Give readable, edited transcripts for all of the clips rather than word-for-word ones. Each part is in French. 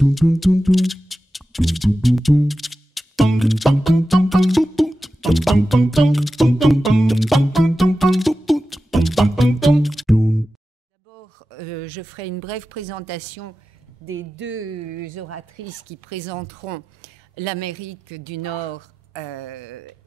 Je ferai une brève présentation des deux oratrices qui présenteront l'Amérique du Nord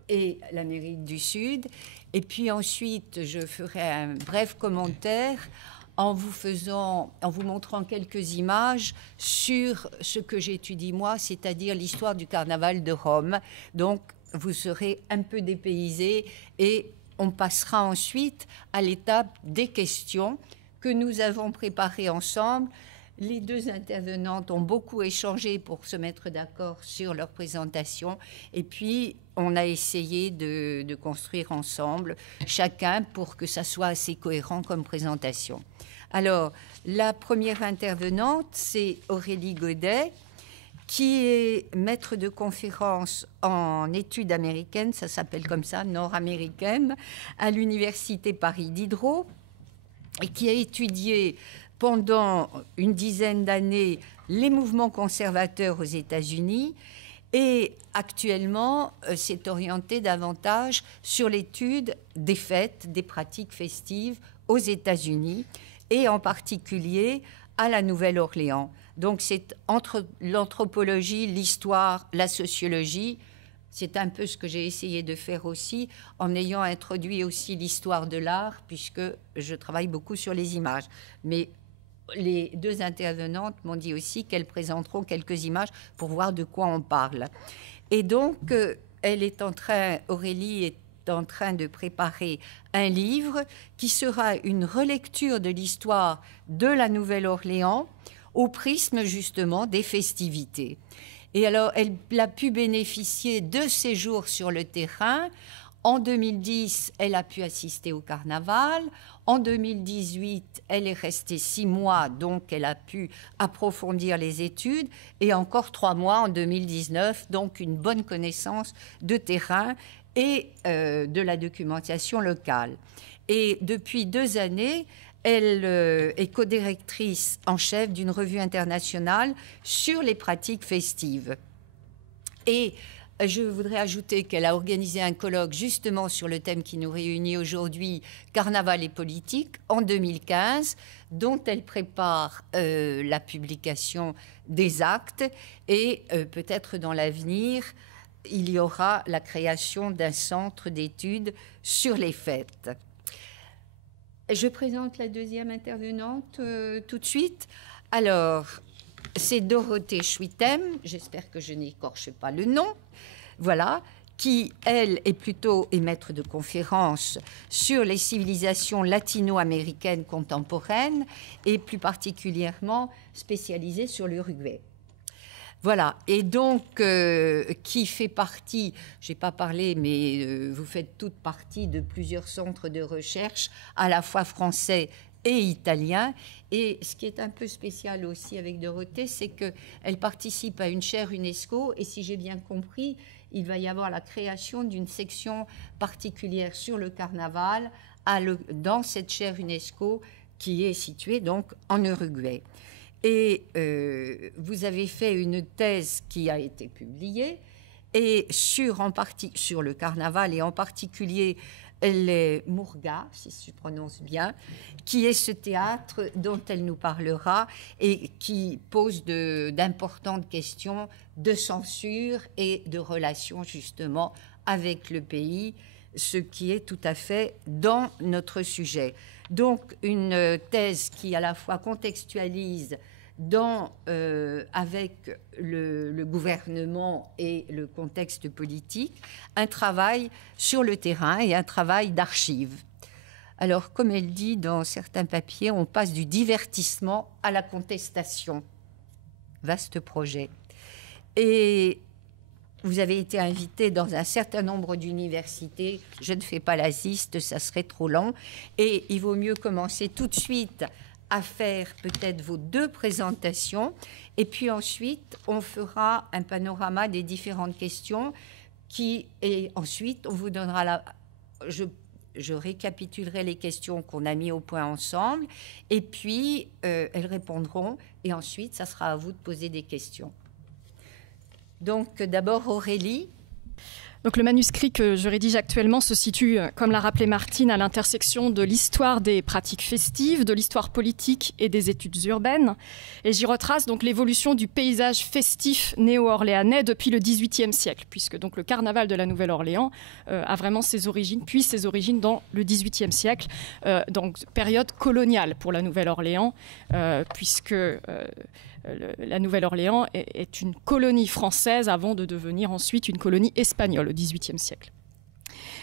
et l'Amérique du Sud. Et puis ensuite, je ferai un bref commentaire en vous montrant quelques images sur ce que j'étudie moi, c'est-à-dire l'histoire du carnaval de Rome. Donc, vous serez un peu dépaysés et on passera ensuite à l'étape des questions que nous avons préparées ensemble. Les deux intervenantes ont beaucoup échangé pour se mettre d'accord sur leur présentation et puis on a essayé de construire ensemble, chacun pour que ça soit assez cohérent comme présentation. Alors, la première intervenante, c'est Aurélie Godet, qui est maître de conférence en études américaines, ça s'appelle comme ça, nord-américaine, à l'Université Paris Diderot, et qui a étudié pendant une dizaine d'années les mouvements conservateurs aux États-Unis et actuellement s'est orientée davantage sur l'étude des fêtes, des pratiques festives aux États-Unis et en particulier à la Nouvelle-Orléans. Donc c'est entre l'anthropologie, l'histoire, la sociologie. C'est un peu ce que j'ai essayé de faire aussi, en ayant introduit aussi l'histoire de l'art, puisque je travaille beaucoup sur les images. Mais les deux intervenantes m'ont dit aussi qu'elles présenteront quelques images pour voir de quoi on parle. Et donc, Aurélie est en train de préparer un livre qui sera une relecture de l'histoire de la Nouvelle-Orléans au prisme justement des festivités. Et alors, elle a pu bénéficier de séjours sur le terrain. En 2010, elle a pu assister au carnaval. En 2018, elle est restée 6 mois, donc elle a pu approfondir les études. Et encore 3 mois en 2019, donc une bonne connaissance de terrain et de la documentation locale. Et depuis 2 années, elle est codirectrice en chef d'une revue internationale sur les pratiques festives. Et je voudrais ajouter qu'elle a organisé un colloque justement sur le thème qui nous réunit aujourd'hui, Carnaval et politique, en 2015, dont elle prépare la publication des actes et peut-être dans l'avenir, il y aura la création d'un centre d'études sur les fêtes. Je présente la deuxième intervenante tout de suite. Alors, c'est Dorothée Schwittem, j'espère que je n'écorche pas le nom, voilà, qui, elle, est maître de conférence sur les civilisations latino-américaines contemporaines et plus particulièrement spécialisée sur l'Uruguay. Voilà, et donc, qui fait partie, je n'ai pas parlé, mais vous faites toute partie de plusieurs centres de recherche, à la fois français et italien. Et ce qui est un peu spécial aussi avec Dorothée, c'est qu'elle participe à une chaire UNESCO, et si j'ai bien compris, il va y avoir la création d'une section particulière sur le carnaval dans cette chaire UNESCO qui est située donc en Uruguay. Et vous avez fait une thèse qui a été publiée et sur le carnaval et en particulier les Murgas, si je prononce bien, qui est ce théâtre dont elle nous parlera et qui pose d'importantes questions de censure et de relations justement avec le pays, ce qui est tout à fait dans notre sujet. Donc une thèse qui à la fois contextualise avec le gouvernement et le contexte politique, un travail sur le terrain et un travail d'archives. Alors, comme elle dit dans certains papiers, on passe du divertissement à la contestation. Vaste projet. Et vous avez été invité dans un certain nombre d'universités. Je ne fais pas la liste, ça serait trop long. Et il vaut mieux commencer tout de suite à faire peut-être vos 2 présentations. Et puis ensuite, on fera un panorama des différentes questions et ensuite, on vous donnera je récapitulerai les questions qu'on a mis au point ensemble, et puis elles répondront, et ensuite, ça sera à vous de poser des questions. Donc, d'abord, Aurélie. Donc, le manuscrit que je rédige actuellement se situe, comme l'a rappelé Martine, à l'intersection de l'histoire des pratiques festives, de l'histoire politique et des études urbaines. Et j'y retrace donc l'évolution du paysage festif néo-orléanais depuis le XVIIIe siècle, puisque donc le carnaval de la Nouvelle-Orléans a vraiment ses origines dans le XVIIIe siècle, donc période coloniale pour la Nouvelle-Orléans, puisque la Nouvelle-Orléans est une colonie française avant de devenir ensuite une colonie espagnole au XVIIIe siècle.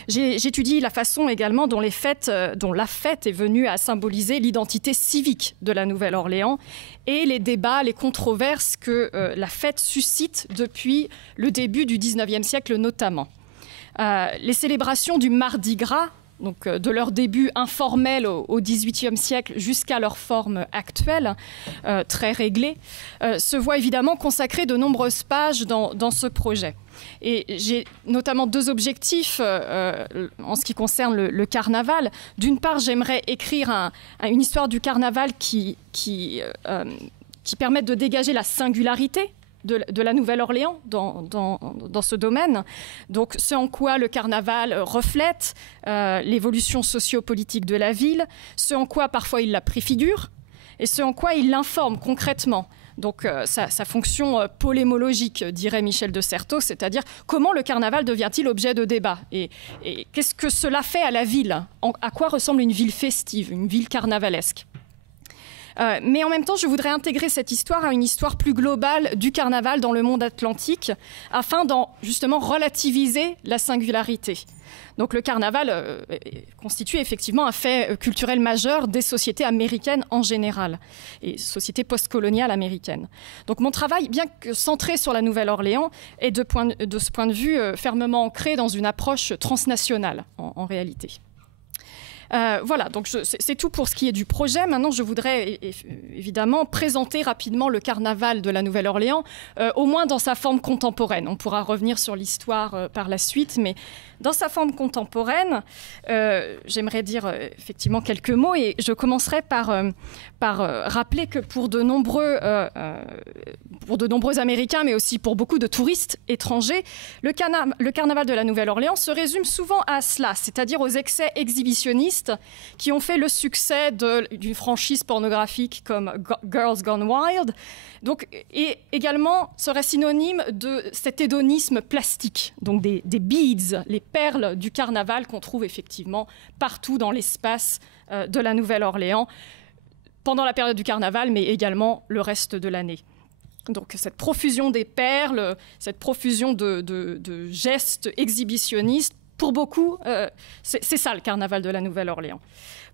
J'étudie la façon également dont la fête est venue à symboliser l'identité civique de la Nouvelle-Orléans et les débats, les controverses que la fête suscite depuis le début du XIXe siècle notamment. Les célébrations du Mardi Gras, donc de leur début informel au XVIIIe siècle jusqu'à leur forme actuelle, très réglée, se voient évidemment consacrer de nombreuses pages dans ce projet. Et j'ai notamment deux objectifs en ce qui concerne le carnaval. D'une part, j'aimerais écrire une histoire du carnaval qui permette de dégager la singularité de la Nouvelle-Orléans dans ce domaine. Donc, ce en quoi le carnaval reflète l'évolution socio-politique de la ville, ce en quoi parfois il la préfigure, et ce en quoi il l'informe concrètement. Donc, sa fonction polémologique, dirait Michel de Certeau, c'est-à-dire comment le carnaval devient-il objet de débat et qu'est-ce que cela fait à la ville, à quoi ressemble une ville festive, une ville carnavalesque. Mais en même temps, je voudrais intégrer cette histoire à une histoire plus globale du carnaval dans le monde atlantique, afin d'en justement relativiser la singularité. Donc le carnaval constitue effectivement un fait culturel majeur des sociétés américaines en général, et sociétés postcoloniales américaines. Donc mon travail, bien que centré sur la Nouvelle-Orléans, est de ce point de vue fermement ancré dans une approche transnationale en réalité. Voilà, donc c'est tout pour ce qui est du projet. Maintenant, je voudrais évidemment présenter rapidement le carnaval de la Nouvelle-Orléans, au moins dans sa forme contemporaine. On pourra revenir sur l'histoire par la suite, mais dans sa forme contemporaine, j'aimerais dire effectivement quelques mots, et je commencerai par rappeler que pour de nombreux Américains, mais aussi pour beaucoup de touristes étrangers, le carnaval de la Nouvelle-Orléans se résume souvent à cela, c'est-à-dire aux excès exhibitionnistes qui ont fait le succès d'une franchise pornographique comme Girls Gone Wild, donc, et également serait synonyme de cet hédonisme plastique, donc des beads, les perles du carnaval qu'on trouve effectivement partout dans l'espace de la Nouvelle-Orléans, pendant la période du carnaval, mais également le reste de l'année. Donc cette profusion des perles, cette profusion de gestes exhibitionnistes, pour beaucoup, c'est ça le carnaval de la Nouvelle-Orléans.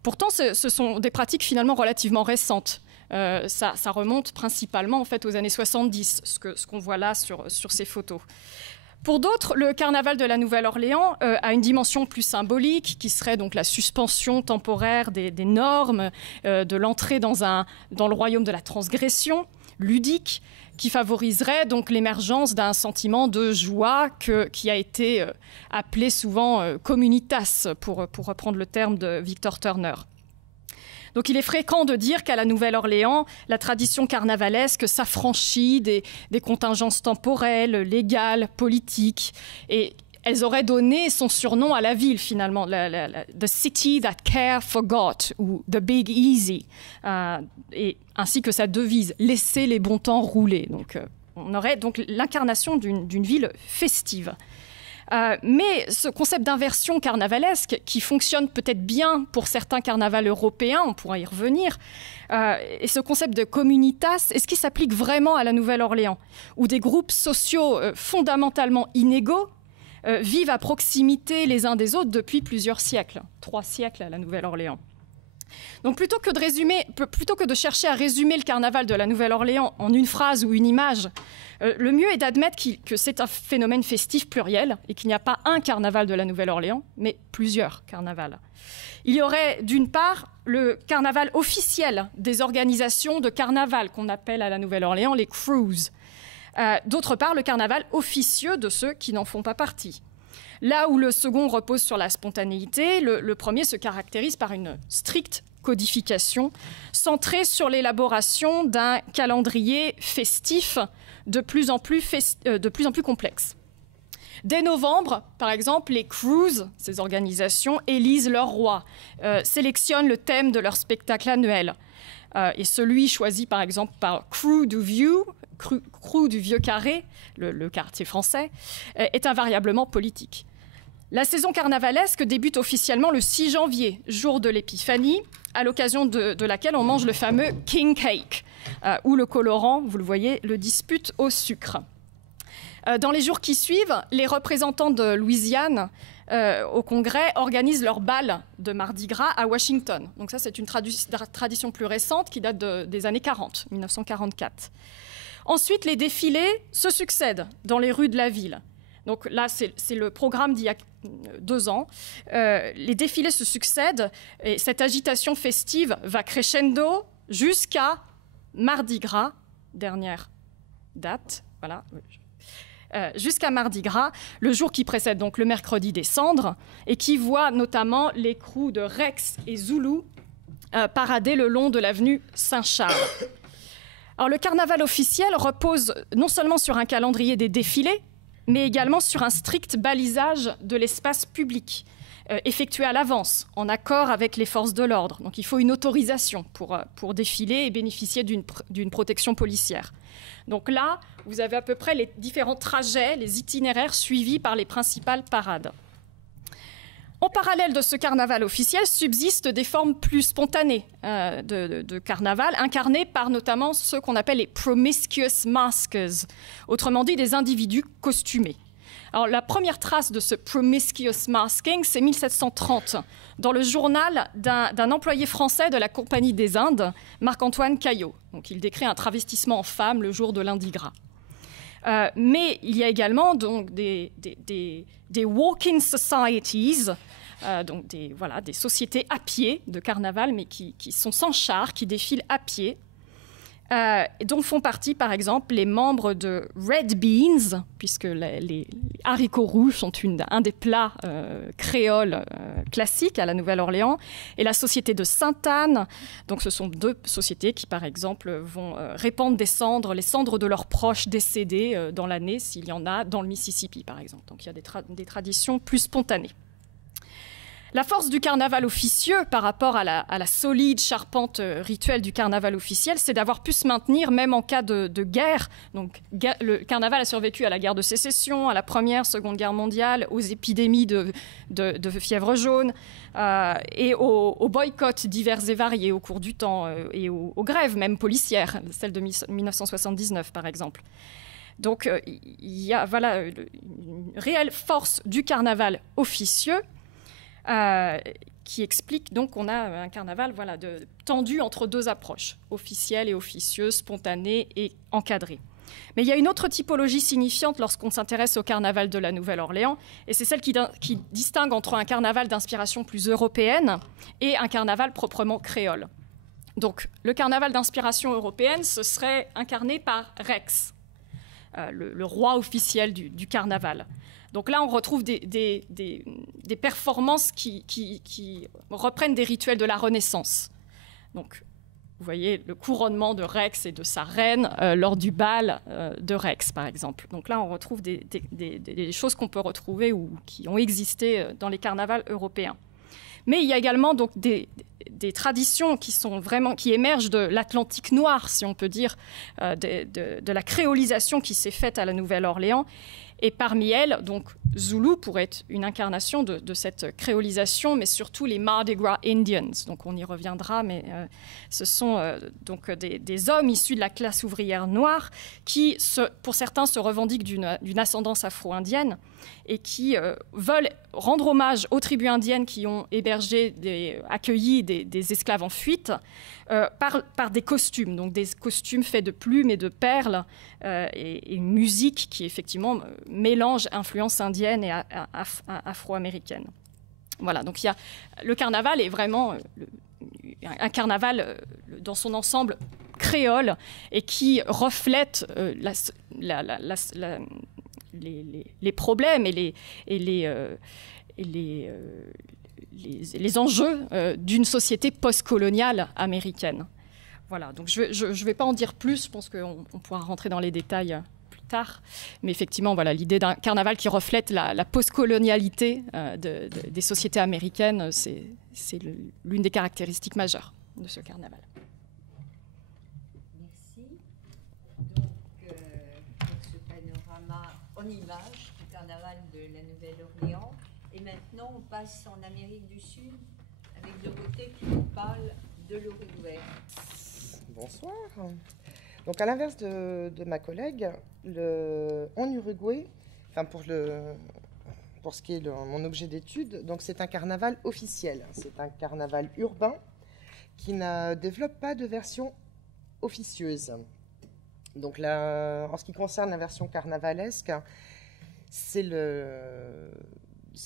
Pourtant, ce sont des pratiques finalement relativement récentes. Ça remonte principalement en fait aux années 70, ce qu'on voit là sur ces photos. Pour d'autres, le carnaval de la Nouvelle-Orléans a une dimension plus symbolique, qui serait donc la suspension temporaire des normes, de l'entrée dans le royaume de la transgression ludique, qui favoriserait donc l'émergence d'un sentiment de joie qui a été appelé souvent communitas, pour reprendre le terme de Victor Turner. Donc il est fréquent de dire qu'à la Nouvelle-Orléans, la tradition carnavalesque s'affranchit des contingences temporelles, légales, politiques, et elles auraient donné son surnom à la ville, finalement, The City That Care Forgot, ou The Big Easy, et ainsi que sa devise, laisser les bons temps rouler. Donc, on aurait donc l'incarnation d'une ville festive. Mais ce concept d'inversion carnavalesque, qui fonctionne peut-être bien pour certains carnavals européens, on pourra y revenir, et ce concept de communitas, est-ce qu'il s'applique vraiment à la Nouvelle-Orléans, où des groupes sociaux fondamentalement inégaux vivent à proximité les uns des autres depuis plusieurs siècles, 3 siècles à la Nouvelle-Orléans. Donc plutôt que de chercher à résumer le carnaval de la Nouvelle-Orléans en une phrase ou une image, le mieux est d'admettre que c'est un phénomène festif pluriel et qu'il n'y a pas un carnaval de la Nouvelle-Orléans, mais plusieurs carnavals. Il y aurait d'une part le carnaval officiel des organisations de carnaval qu'on appelle à la Nouvelle-Orléans les crews. D'autre part, le carnaval officieux de ceux qui n'en font pas partie. Là où le second repose sur la spontanéité, le premier se caractérise par une stricte codification centrée sur l'élaboration d'un calendrier festif de plus en plus complexe. Dès novembre, par exemple, les crews, ces organisations, élisent leur roi, sélectionnent le thème de leur spectacle annuel. Et celui choisi, par exemple, par Crew du Vieux Carré, le quartier français, est invariablement politique. La saison carnavalesque débute officiellement le 6 janvier, jour de l'épiphanie, à l'occasion de laquelle on mange le fameux King Cake, où le colorant, vous le voyez, le dispute au sucre. Dans les jours qui suivent, les représentants de Louisiane au Congrès organisent leur bal de Mardi Gras à Washington. Donc ça, c'est une tradition plus récente qui date des années 40, 1944. Ensuite, les défilés se succèdent dans les rues de la ville. Donc là, c'est le programme d'il y a 2 ans. Les défilés se succèdent et cette agitation festive va crescendo jusqu'à Mardi Gras, dernière date, voilà. Jusqu'à Mardi Gras, le jour qui précède donc le mercredi des Cendres, et qui voit notamment les crews de Rex et Zulu parader le long de l'avenue Saint-Charles. Alors, le carnaval officiel repose non seulement sur un calendrier des défilés, mais également sur un strict balisage de l'espace public, effectué à l'avance, en accord avec les forces de l'ordre. Donc il faut une autorisation pour défiler et bénéficier d'une protection policière. Donc là, vous avez à peu près les différents trajets, les itinéraires suivis par les principales parades. En parallèle de ce carnaval officiel, subsistent des formes plus spontanées de carnaval, incarnées par notamment ceux qu'on appelle les promiscuous maskers, autrement dit des individus costumés. Alors, la première trace de ce promiscuous masking, c'est 1730, dans le journal d'un employé français de la Compagnie des Indes, Marc-Antoine Caillot. Donc, il décrit un travestissement en femme le jour de lundi gras. Mais il y a également donc, des walk-in societies, donc des sociétés à pied de carnaval, mais qui sont sans char, qui défilent à pied, dont font partie, par exemple, les membres de Red Beans, puisque les haricots rouges sont un des plats créoles classiques à la Nouvelle-Orléans, et la société de Sainte-Anne. Donc, ce sont 2 sociétés qui, par exemple, vont répandre les cendres de leurs proches décédés dans l'année, s'il y en a dans le Mississippi, par exemple. Donc, il y a des traditions plus spontanées. La force du carnaval officieux par rapport à la solide charpente rituelle du carnaval officiel, c'est d'avoir pu se maintenir même en cas de guerre. Donc, le carnaval a survécu à la guerre de sécession, à la Première, Seconde Guerre mondiale, aux épidémies de fièvre jaune et aux boycotts divers et variés au cours du temps et aux grèves même policières, celle de 1979 par exemple. Donc, il y a une réelle force du carnaval officieux qui explique donc qu'on a un carnaval tendu entre 2 approches, officielle et officieuse, spontanée et encadrée. Mais il y a une autre typologie signifiante lorsqu'on s'intéresse au carnaval de la Nouvelle-Orléans, et c'est celle qui distingue entre un carnaval d'inspiration plus européenne et un carnaval proprement créole. Donc, le carnaval d'inspiration européenne, ce serait incarné par Rex, le roi officiel du carnaval. Donc là, on retrouve des performances qui reprennent des rituels de la Renaissance. Donc, vous voyez le couronnement de Rex et de sa reine lors du bal de Rex, par exemple. Donc là, on retrouve des choses qu'on peut retrouver ou qui ont existé dans les carnavals européens. Mais il y a également donc des traditions qui émergent de l'Atlantique noir, si on peut dire, de la créolisation qui s'est faite à la Nouvelle-Orléans. Et parmi elles, donc, Zulu pourrait être une incarnation de cette créolisation, mais surtout les Mardi Gras Indians. Donc on y reviendra, mais ce sont donc des hommes issus de la classe ouvrière noire qui, pour certains, se revendiquent d'une ascendance afro-indienne et qui veulent rendre hommage aux tribus indiennes qui ont accueilli des esclaves en fuite par des costumes, donc des costumes faits de plumes et de perles et une musique qui effectivement mélange influence indienne et afro-américaine. Voilà, donc le carnaval est vraiment un carnaval dans son ensemble les problèmes et les enjeux d'une société postcoloniale américaine. Voilà, donc je ne vais pas en dire plus, je pense qu'on pourra rentrer dans les détails plus tard. Mais effectivement, voilà, l'idée d'un carnaval qui reflète la postcolonialité des sociétés américaines, c'est l'une des caractéristiques majeures de ce carnaval. Merci. Donc, pour ce panorama en images du carnaval de la Nouvelle-Orléans. Et maintenant, on passe en Amérique du Sud avec Dorothée qui nous parle de l'Uruguay. Bonsoir. Donc, à l'inverse de ma collègue, en Uruguay, enfin pour ce qui est mon objet d'étude, donc c'est un carnaval officiel. C'est un carnaval urbain qui ne développe pas de version officieuse. Donc, en ce qui concerne la version carnavalesque, c'est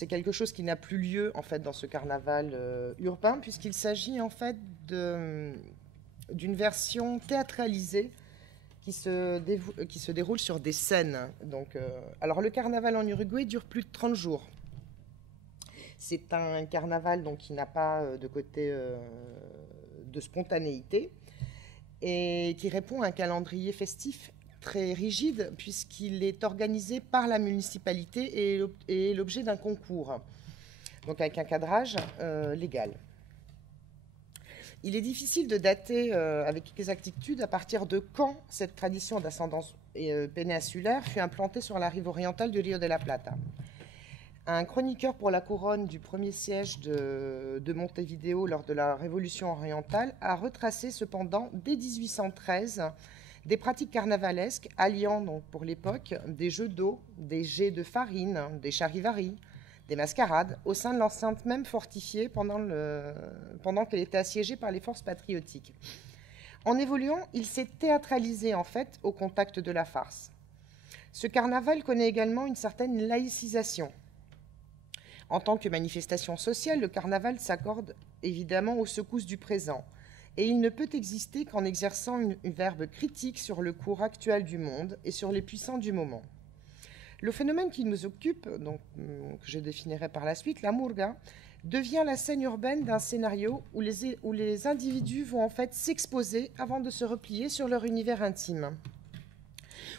quelque chose qui n'a plus lieu en fait dans ce carnaval urbain, puisqu'il s'agit en fait d'une version théâtralisée qui se déroule sur des scènes. Donc, alors le carnaval en Uruguay dure plus de 30 jours. C'est un carnaval donc, qui n'a pas de côté de spontanéité et qui répond à un calendrier festif très rigide puisqu'il est organisé par la municipalité et l'objet d'un concours, donc avec un cadrage légal. Il est difficile de dater avec exactitude à partir de quand cette tradition d'ascendance péninsulaire fut implantée sur la rive orientale du Rio de la Plata. Un chroniqueur pour la couronne du premier siège de Montevideo lors de la Révolution orientale a retracé cependant dès 1813 des pratiques carnavalesques alliant donc, pour l'époque des jeux d'eau, des jets de farine, des charivaris, des mascarades au sein de l'enceinte même fortifiée pendant qu'elle était assiégée par les forces patriotiques. En évoluant, il s'est théâtralisé en fait au contact de la farce. Ce carnaval connaît également une certaine laïcisation. En tant que manifestation sociale, le carnaval s'accorde évidemment aux secousses du présent. Et il ne peut exister qu'en exerçant une verbe critique sur le cours actuel du monde et sur les puissants du moment. Le phénomène qui nous occupe, donc, que je définirai par la suite, la murga, devient la scène urbaine d'un scénario où les individus vont en fait s'exposer avant de se replier sur leur univers intime,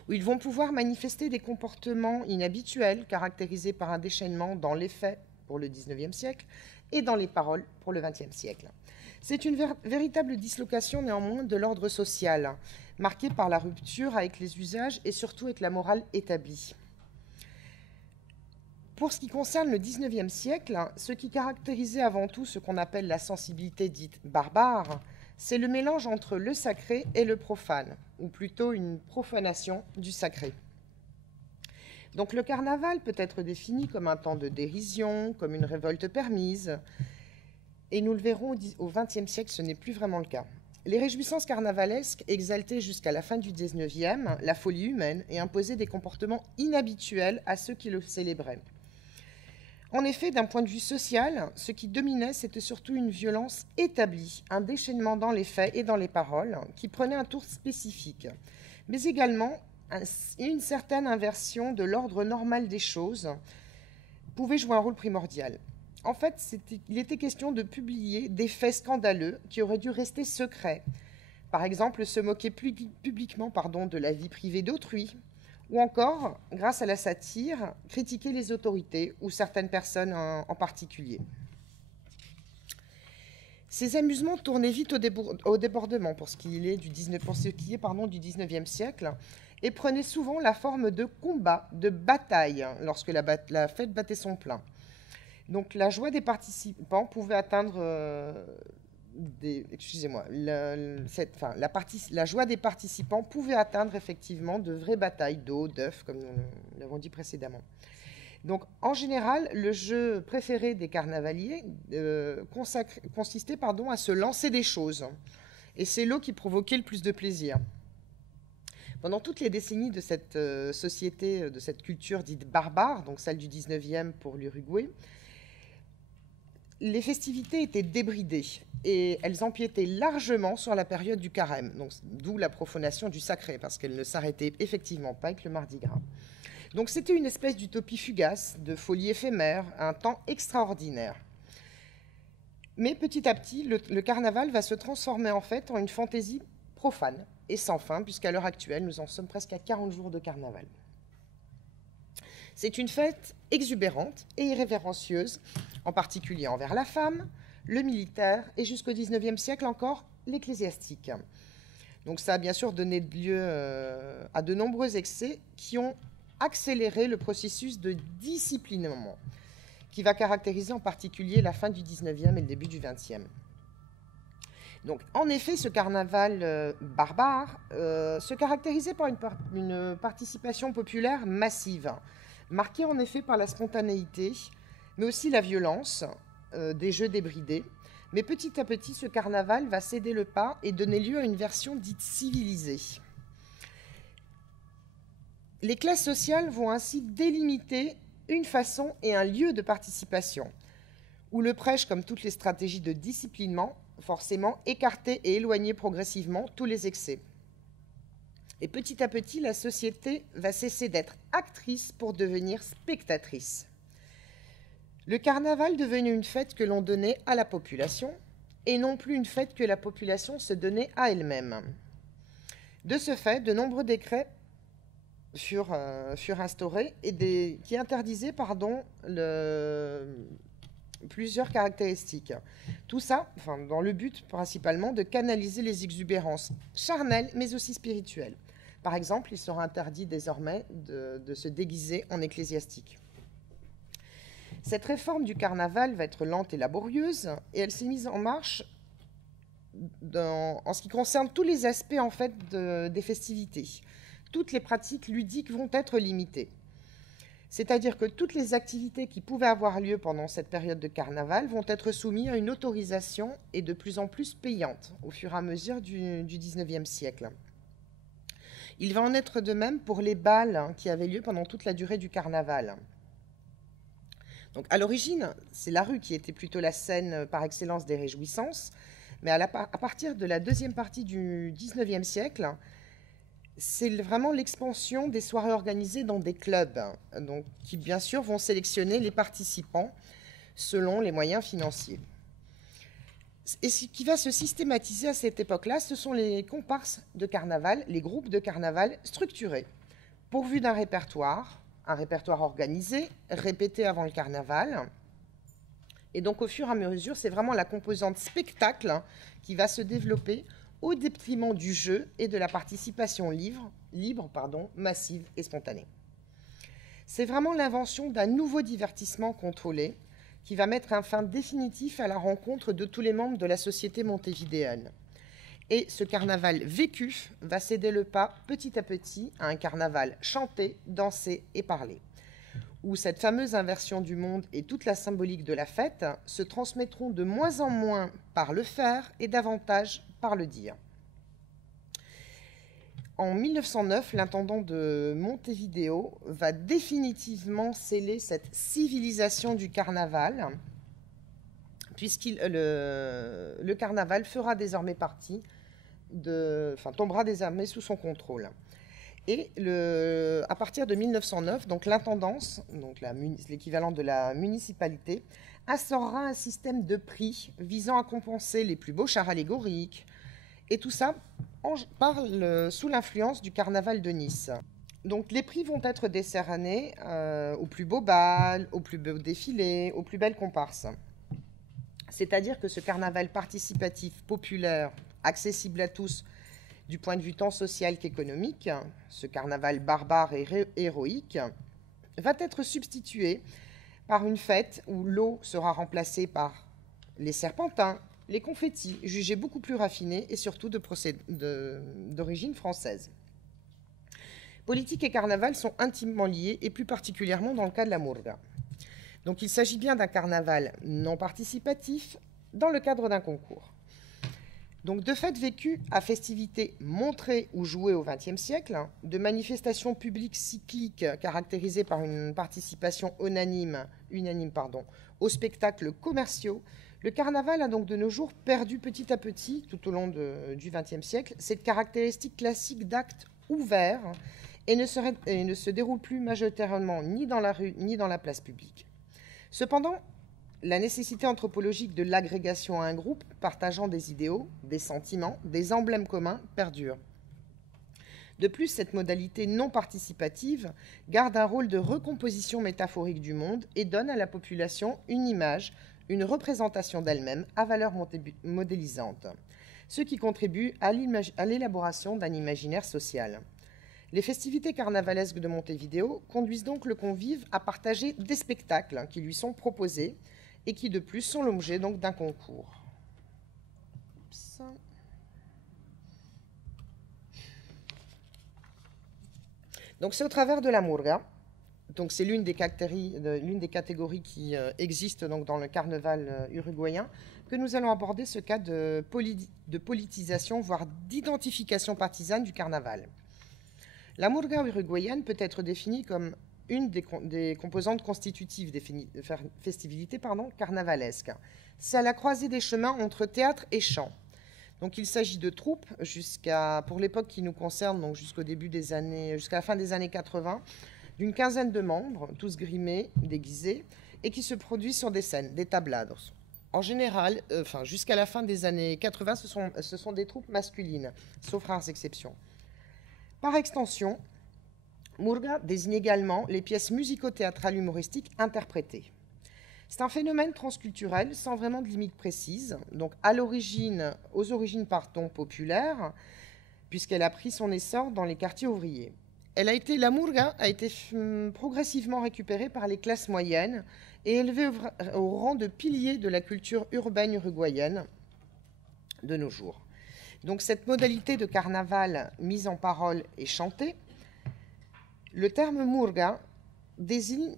où ils vont pouvoir manifester des comportements inhabituels caractérisés par un déchaînement dans les faits pour le XIXe siècle et dans les paroles pour le XXe siècle. C'est une véritable dislocation néanmoins de l'ordre social, marquée par la rupture avec les usages et surtout avec la morale établie. Pour ce qui concerne le XIXe siècle, ce qui caractérisait avant tout ce qu'on appelle la sensibilité dite barbare, c'est le mélange entre le sacré et le profane, ou plutôt une profanation du sacré. Donc le carnaval peut être défini comme un temps de dérision, comme une révolte permise, et nous le verrons au XXe siècle, ce n'est plus vraiment le cas. Les réjouissances carnavalesques exaltaient jusqu'à la fin du XIXe la folie humaine et imposaient des comportements inhabituels à ceux qui le célébraient. En effet, d'un point de vue social, ce qui dominait, c'était surtout une violence établie, un déchaînement dans les faits et dans les paroles, qui prenait un tour spécifique, mais également une certaine inversion de l'ordre normal des choses pouvait jouer un rôle primordial. En fait, il était question de publier des faits scandaleux qui auraient dû rester secrets. Par exemple, se moquer publiquement de la vie privée d'autrui, ou encore, grâce à la satire, critiquer les autorités ou certaines personnes en particulier. Ces amusements tournaient vite au débordement pour ce qui est du XIXe siècle et prenaient souvent la forme de combats, de batailles, lorsque la fête battait son plein. Donc la joie des participants pouvait atteindre... la joie des participants pouvait atteindre effectivement de vraies batailles d'eau, d'œufs, comme nous l'avons dit précédemment. Donc, en général, le jeu préféré des carnavaliers consistait à se lancer des choses. Et c'est l'eau qui provoquait le plus de plaisir. Pendant toutes les décennies de cette société, de cette culture dite barbare, donc celle du 19e pour l'Uruguay, les festivités étaient débridées et elles empiétaient largement sur la période du carême, d'où la profanation du sacré, parce qu'elles ne s'arrêtaient effectivement pas avec le Mardi Gras. Donc c'était une espèce d'utopie fugace, de folie éphémère, un temps extraordinaire. Mais petit à petit, le carnaval va se transformer en fait en une fantaisie profane et sans fin, puisqu'à l'heure actuelle, nous en sommes presque à 40 jours de carnaval. C'est une fête exubérante et irrévérencieuse, en particulier envers la femme, le militaire et jusqu'au XIXe siècle encore l'ecclésiastique. Donc ça a bien sûr donné lieu à de nombreux excès qui ont accéléré le processus de disciplinement qui va caractériser en particulier la fin du XIXe et le début du XXe. Donc, en effet, ce carnaval barbare se caractérisait par une participation populaire massive, marquée en effet par la spontanéité, mais aussi la violence des jeux débridés. Mais petit à petit, ce carnaval va céder le pas et donner lieu à une version dite civilisée. Les classes sociales vont ainsi délimiter une façon et un lieu de participation, où le prêche, comme toutes les stratégies de disciplinement, forcément écarter et éloigner progressivement tous les excès. Et petit à petit, la société va cesser d'être actrice pour devenir spectatrice. Le carnaval devenait une fête que l'on donnait à la population, et non plus une fête que la population se donnait à elle-même. De ce fait, de nombreux décrets furent instaurés et qui interdisaient plusieurs caractéristiques. Tout ça dans le but principalement de canaliser les exubérances charnelles mais aussi spirituelles. Par exemple, il sera interdit désormais de se déguiser en ecclésiastique. Cette réforme du carnaval va être lente et laborieuse et elle s'est mise en marche en ce qui concerne tous les aspects en fait, des festivités. Toutes les pratiques ludiques vont être limitées. C'est-à-dire que toutes les activités qui pouvaient avoir lieu pendant cette période de carnaval vont être soumises à une autorisation et de plus en plus payante au fur et à mesure du XIXe siècle. Il va en être de même pour les bals qui avaient lieu pendant toute la durée du carnaval. Donc, à l'origine, c'est la rue qui était plutôt la scène par excellence des réjouissances, mais à partir de la deuxième partie du XIXe siècle, c'est vraiment l'expansion des soirées organisées dans des clubs, donc, qui bien sûr vont sélectionner les participants selon les moyens financiers. Et ce qui va se systématiser à cette époque-là, ce sont les comparses de carnaval, les groupes de carnaval structurés, pourvus d'un répertoire, un répertoire organisé, répété avant le carnaval. Et donc au fur et à mesure, c'est vraiment la composante spectacle qui va se développer au détriment du jeu et de la participation libre, massive et spontanée. C'est vraiment l'invention d'un nouveau divertissement contrôlé qui va mettre un fin définitif à la rencontre de tous les membres de la société montévidéenne. Et ce carnaval vécu va céder le pas petit à petit à un carnaval chanté, dansé et parlé, où cette fameuse inversion du monde et toute la symbolique de la fête se transmettront de moins en moins par le faire et davantage par le dire. En 1909, l'intendant de Montevideo va définitivement sceller cette civilisation du carnaval, le carnaval fera désormais tombera désormais sous son contrôle. Et à partir de 1909, donc l'intendance, donc l'équivalent de la municipalité, instaurera un système de prix visant à compenser les plus beaux chars allégoriques, et tout ça sous l'influence du carnaval de Nice. Donc les prix vont être décernés aux plus beaux bals, aux plus beaux défilés, aux plus belles comparses. C'est-à-dire que ce carnaval participatif, populaire, accessible à tous du point de vue tant social qu'économique, ce carnaval barbare et héroïque, va être substitué par une fête où l'eau sera remplacée par les serpentins, les confettis, jugés beaucoup plus raffinés et surtout d'origine française. Politique et carnaval sont intimement liés, et plus particulièrement dans le cas de la Murga. Donc il s'agit bien d'un carnaval non participatif dans le cadre d'un concours. Donc de fait vécu à festivités montrées ou jouées au XXe siècle, de manifestations publiques cycliques caractérisées par une participation unanime aux spectacles commerciaux, le carnaval a donc de nos jours perdu petit à petit, tout au long du XXe siècle, cette caractéristique classique d'acte ouvert et ne se déroule plus majoritairement ni dans la rue ni dans la place publique. Cependant, la nécessité anthropologique de l'agrégation à un groupe partageant des idéaux, des sentiments, des emblèmes communs perdure. De plus, cette modalité non participative garde un rôle de recomposition métaphorique du monde et donne à la population une image, une représentation d'elle-même à valeur modélisante, ce qui contribue à l'élaboration d'un imaginaire social. Les festivités carnavalesques de Montevideo conduisent donc le convive à partager des spectacles qui lui sont proposés et qui, de plus, sont l'objet donc d'un concours. Donc c'est au travers de la murga, donc c'est l'une des catégories qui existent donc dans le carnaval uruguayen, que nous allons aborder ce cas de politisation, voire d'identification partisane du carnaval. La murga uruguayenne peut être définie comme une des composantes constitutives des festivités carnavalesques. C'est à la croisée des chemins entre théâtre et chant. Donc il s'agit de troupes pour l'époque qui nous concerne, donc jusqu'à la fin des années 80, d'une quinzaine de membres, tous grimés, déguisés, et qui se produisent sur des scènes, des tablados. En général, jusqu'à la fin des années 80, ce sont des troupes masculines, sauf rares exceptions. Par extension, murga désigne également les pièces musico-théâtrales humoristiques interprétées. C'est un phénomène transculturel sans vraiment de limite précise, donc aux origines populaires, puisqu'elle a pris son essor dans les quartiers ouvriers. La murga a été progressivement récupérée par les classes moyennes et élevée au rang de pilier de la culture urbaine uruguayenne de nos jours. Donc cette modalité de carnaval mise en parole et chantée, le terme murga désigne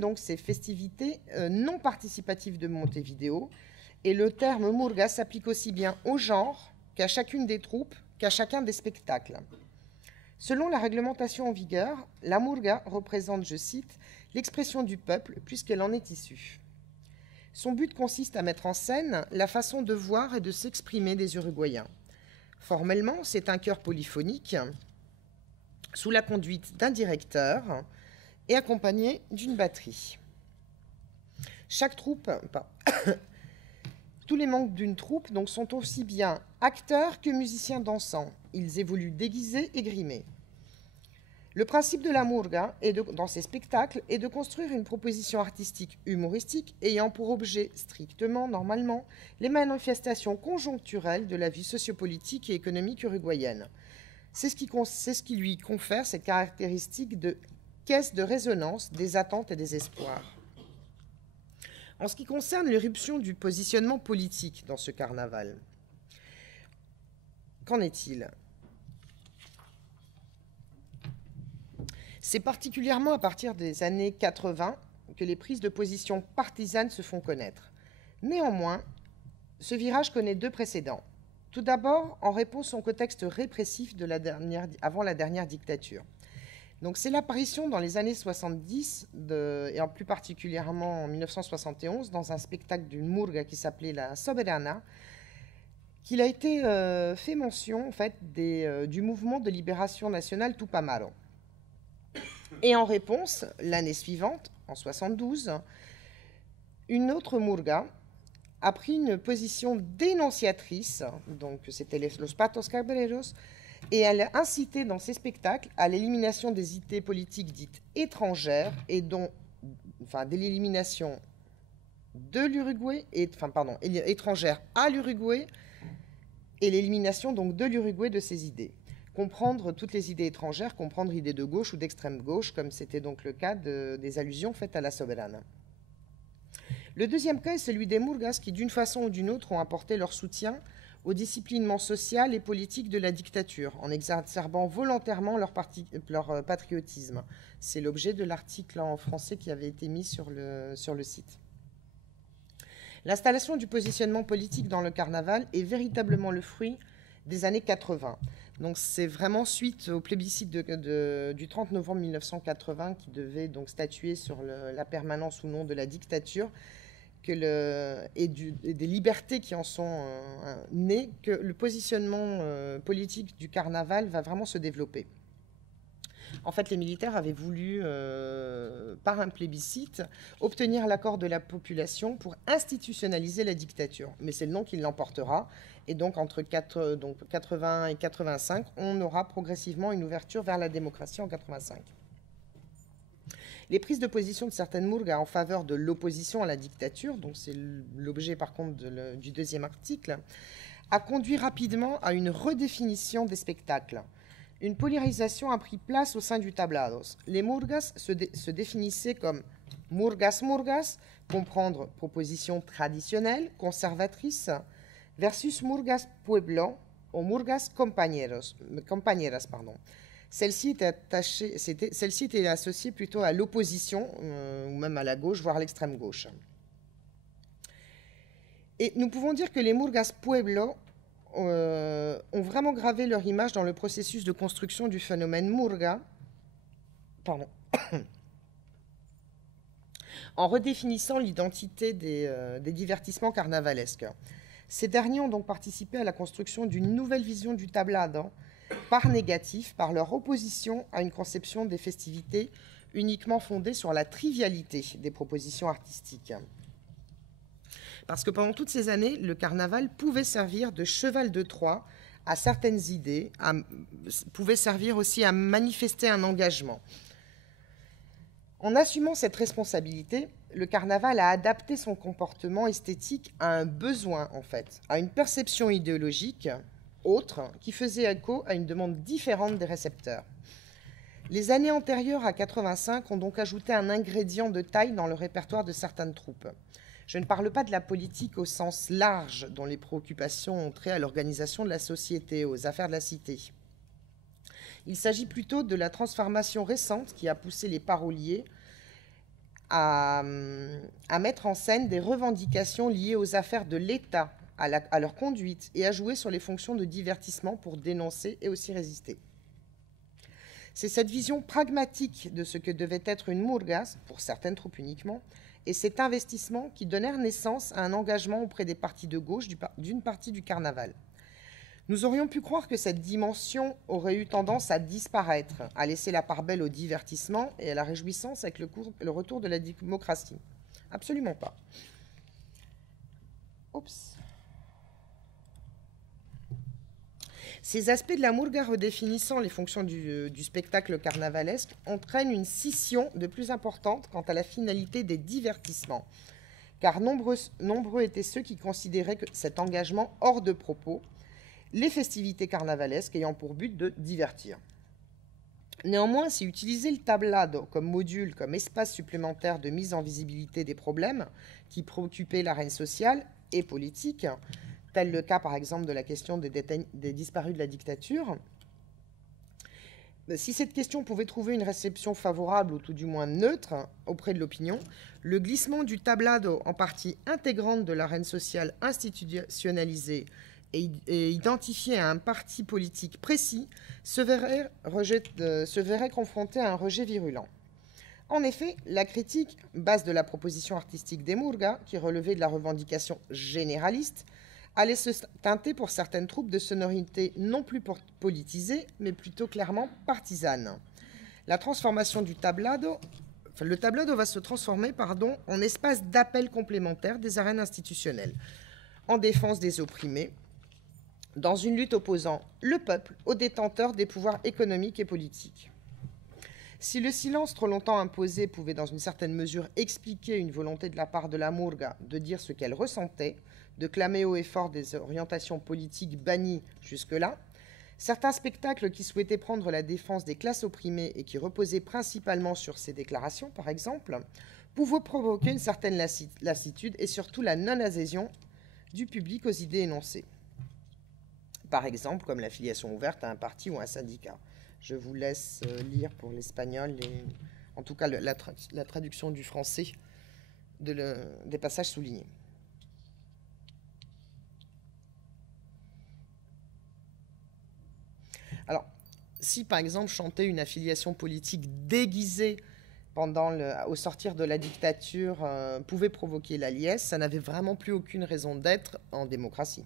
donc ces festivités non participatives de Montevideo, et le terme murga s'applique aussi bien au genre qu'à chacune des troupes, qu'à chacun des spectacles. Selon la réglementation en vigueur, la murga représente, je cite, l'expression du peuple puisqu'elle en est issue. Son but consiste à mettre en scène la façon de voir et de s'exprimer des Uruguayens. Formellement, c'est un chœur polyphonique sous la conduite d'un directeur et accompagné d'une batterie. Tous les membres d'une troupe donc, sont aussi bien acteurs que musiciens dansants. Ils évoluent déguisés et grimés. Le principe de la murga dans ces spectacles est de construire une proposition artistique humoristique ayant pour objet strictement, normalement, les manifestations conjoncturelles de la vie sociopolitique et économique uruguayenne. C'est ce qui lui confère cette caractéristique de caisse de résonance des attentes et des espoirs. En ce qui concerne l'éruption du positionnement politique dans ce carnaval, qu'en est-il ? C'est particulièrement à partir des années 80 que les prises de position partisanes se font connaître. Néanmoins, ce virage connaît deux précédents. Tout d'abord, en réponse au contexte répressif avant la dernière dictature. Donc, c'est l'apparition dans les années 70, et en plus particulièrement en 1971, dans un spectacle d'une murga qui s'appelait la Soberana, qu'il a été fait mention en fait, du mouvement de libération nationale Tupamaro. Et en réponse, l'année suivante, en 72, une autre murga a pris une position dénonciatrice, donc c'était Los Patos Cabreros, et elle a incité dans ses spectacles à l'élimination des idées politiques dites étrangères, et de l'élimination de l'Uruguay, étrangère à l'Uruguay, et l'élimination donc de l'Uruguay de ces idées. Comprendre toutes les idées étrangères, comprendre idées de gauche ou d'extrême gauche, comme c'était donc le cas des allusions faites à la Soberana. Le deuxième cas est celui des murgas qui, d'une façon ou d'une autre, ont apporté leur soutien au disciplinement social et politique de la dictature, en exacerbant volontairement leur patriotisme. C'est l'objet de l'article en français qui avait été mis sur le site. L'installation du positionnement politique dans le carnaval est véritablement le fruit des années 80. Donc c'est vraiment suite au plébiscite du 30 novembre 1980 qui devait donc statuer sur la permanence ou non de la dictature, et des libertés qui en sont nées, que le positionnement politique du carnaval va vraiment se développer. En fait, les militaires avaient voulu, par un plébiscite, obtenir l'accord de la population pour institutionnaliser la dictature. Mais c'est le nom qui l'emportera. Et donc, entre 80 et 85, on aura progressivement une ouverture vers la démocratie en 85. Les prises de position de certaines murgas en faveur de l'opposition à la dictature, donc c'est l'objet par contre du deuxième article, a conduit rapidement à une redéfinition des spectacles. Une polarisation a pris place au sein du tablados. Les murgas se définissaient comme murgas, comprendre proposition traditionnelle, conservatrice, versus murgas pueblo ou murgas compañeras. Celle-ci était associée plutôt à l'opposition, ou même à la gauche, voire à l'extrême gauche. Et nous pouvons dire que les murgas pueblo ont vraiment gravé leur image dans le processus de construction du phénomène murga, en redéfinissant l'identité des divertissements carnavalesques. Ces derniers ont donc participé à la construction d'une nouvelle vision du tablado, par négatif, par leur opposition à une conception des festivités uniquement fondée sur la trivialité des propositions artistiques. Parce que pendant toutes ces années, le carnaval pouvait servir de cheval de Troie à certaines idées, pouvait servir aussi à manifester un engagement. En assumant cette responsabilité, le carnaval a adapté son comportement esthétique à un besoin, en fait, à une perception idéologique autre qui faisait écho à une demande différente des récepteurs. Les années antérieures à 85 ont donc ajouté un ingrédient de taille dans le répertoire de certaines troupes. Je ne parle pas de la politique au sens large, dont les préoccupations ont trait à l'organisation de la société, aux affaires de la cité. Il s'agit plutôt de la transformation récente qui a poussé les paroliers à mettre en scène des revendications liées aux affaires de l'État, à leur conduite, et à jouer sur les fonctions de divertissement pour dénoncer et aussi résister. C'est cette vision pragmatique de ce que devait être une murga, pour certaines troupes uniquement, et cet investissement qui donnèrent naissance à un engagement auprès des partis de gauche d'une partie du carnaval. Nous aurions pu croire que cette dimension aurait eu tendance à disparaître, à laisser la part belle au divertissement et à la réjouissance avec le retour de la démocratie. Absolument pas. Oups. Ces aspects de la murga redéfinissant les fonctions du spectacle carnavalesque entraînent une scission de plus importante quant à la finalité des divertissements, car nombreux étaient ceux qui considéraient que cet engagement hors de propos, les festivités carnavalesques ayant pour but de divertir. Néanmoins, si utiliser le tablado comme module, comme espace supplémentaire de mise en visibilité des problèmes qui préoccupaient l'arène sociale et politique, tel le cas par exemple de la question des disparus de la dictature, si cette question pouvait trouver une réception favorable ou tout du moins neutre auprès de l'opinion, le glissement du tablado en partie intégrante de l'arène sociale institutionnalisée et identifié à un parti politique précis se verrait confronté à un rejet virulent. En effet, la critique, base de la proposition artistique des murgas, qui relevait de la revendication généraliste, allait se teinter pour certaines troupes de sonorités non plus politisées, mais plutôt clairement partisanes. La transformation du tablado, le tablado va se transformer, en espace d'appel complémentaire des arènes institutionnelles, en défense des opprimés, dans une lutte opposant le peuple aux détenteurs des pouvoirs économiques et politiques. Si le silence trop longtemps imposé pouvait dans une certaine mesure expliquer une volonté de la part de la murga de dire ce qu'elle ressentait, de clamer haut et fort des orientations politiques bannies jusque-là, certains spectacles qui souhaitaient prendre la défense des classes opprimées et qui reposaient principalement sur ces déclarations, par exemple, pouvaient provoquer une certaine lassitude et surtout la non-adhésion du public aux idées énoncées. Par exemple, comme l'affiliation ouverte à un parti ou à un syndicat. Je vous laisse lire pour l'espagnol, en tout cas la traduction du français des passages soulignés. Alors, si par exemple chanter une affiliation politique déguisée au sortir de la dictature pouvait provoquer la liesse, ça n'avait vraiment plus aucune raison d'être en démocratie.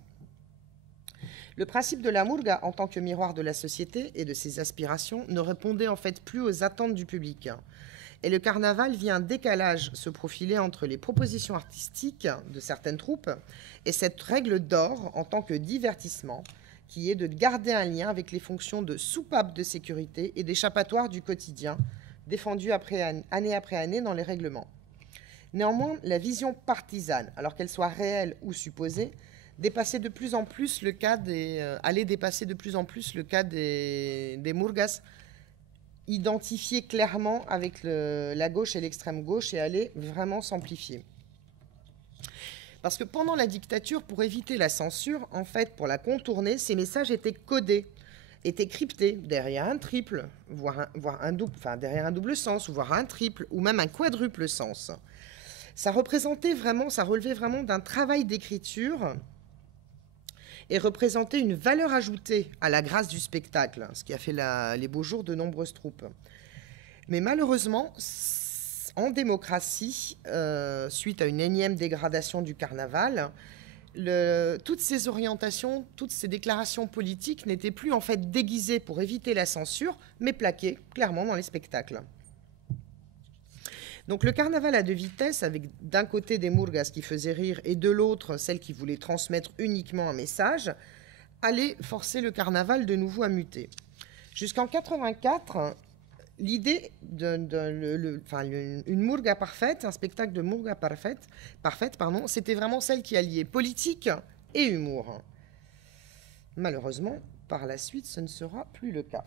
Le principe de la murga en tant que miroir de la société et de ses aspirations ne répondait en fait plus aux attentes du public. Et le carnaval vit un décalage se profiler entre les propositions artistiques de certaines troupes et cette règle d'or en tant que divertissement, qui est de garder un lien avec les fonctions de soupape de sécurité et d'échappatoire du quotidien, défendues année après année dans les règlements. Néanmoins, la vision partisane, alors qu'elle soit réelle ou supposée, allait dépasser de plus en plus le cas des murgas identifiés clairement avec la gauche et l'extrême gauche et allait vraiment s'amplifier. Parce que pendant la dictature, pour éviter la censure, en fait, pour la contourner, ces messages étaient codés, étaient cryptés derrière un triple, voire un double, enfin derrière un double sens, voire un triple, ou même un quadruple sens. Ça relevait vraiment d'un travail d'écriture et représentait une valeur ajoutée à la grâce du spectacle, ce qui a fait les beaux jours de nombreuses troupes. Mais malheureusement, en démocratie, suite à une énième dégradation du carnaval, toutes ces orientations, toutes ces déclarations politiques n'étaient plus en fait déguisées pour éviter la censure, mais plaquées clairement dans les spectacles. Donc le carnaval à deux vitesses, avec d'un côté des murgas qui faisaient rire et de l'autre celles qui voulaient transmettre uniquement un message, allait forcer le carnaval de nouveau à muter. Jusqu'en 84, l'idée une murga parfaite, un spectacle de murga parfaite, c'était vraiment celle qui alliait politique et humour. Malheureusement, par la suite, ce ne sera plus le cas.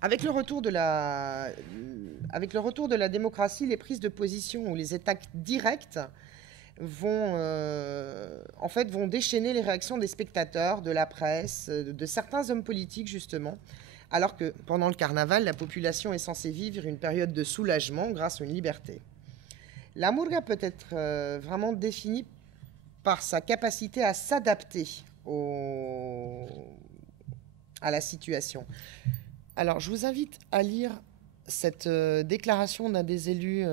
Avec le retour de la démocratie, les prises de position ou les attaques directes vont déchaîner les réactions des spectateurs, de la presse, de certains hommes politiques justement, alors que pendant le carnaval, la population est censée vivre une période de soulagement grâce à une liberté. La murga peut être vraiment définie par sa capacité à s'adapter à la situation. Alors, je vous invite à lire cette déclaration d'un des élus